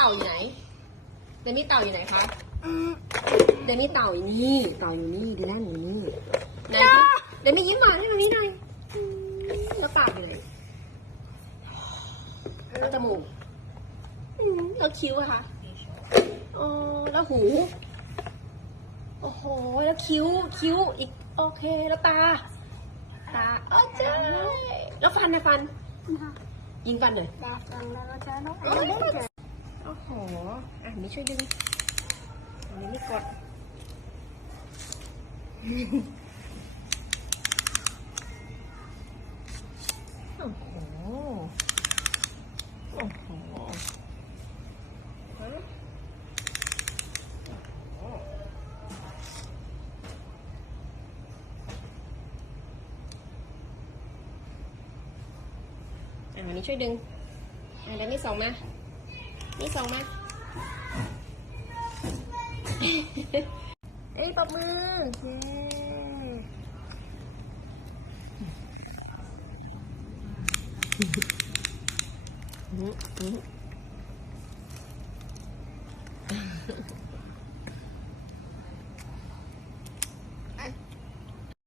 เต่าอยู่ไหน เดมี่เต่าอยู่ไหนคะ เดมี่เต่าอยู่นี่ เต่าอยู่นี่ดีนั่นอยู่นี่ไหนเดมี่ยิ้มหน่อยให้ตรงนี้หน่อยอืมแล้วปากอยู่ไหนแล้วจมูกอืมแล้วคิ้วอะคะอ๋อแล้วหู โอ้โห แล้วคิ้ว คิ้ว อีก โอเค แล้วตา ตาโอ้ใช่แล้วฟันนะฟัน ยิงฟันหน่อยโอ้โหอะ นี่ช่วยดึงอันนี้ไม่กดโอ้โห โอ้โหอันนี้ช่วยดึงอะเดี๋ยวนี่ส่งมานี่ส่งมา เอ้ยปรบมือเย้อื้อหือ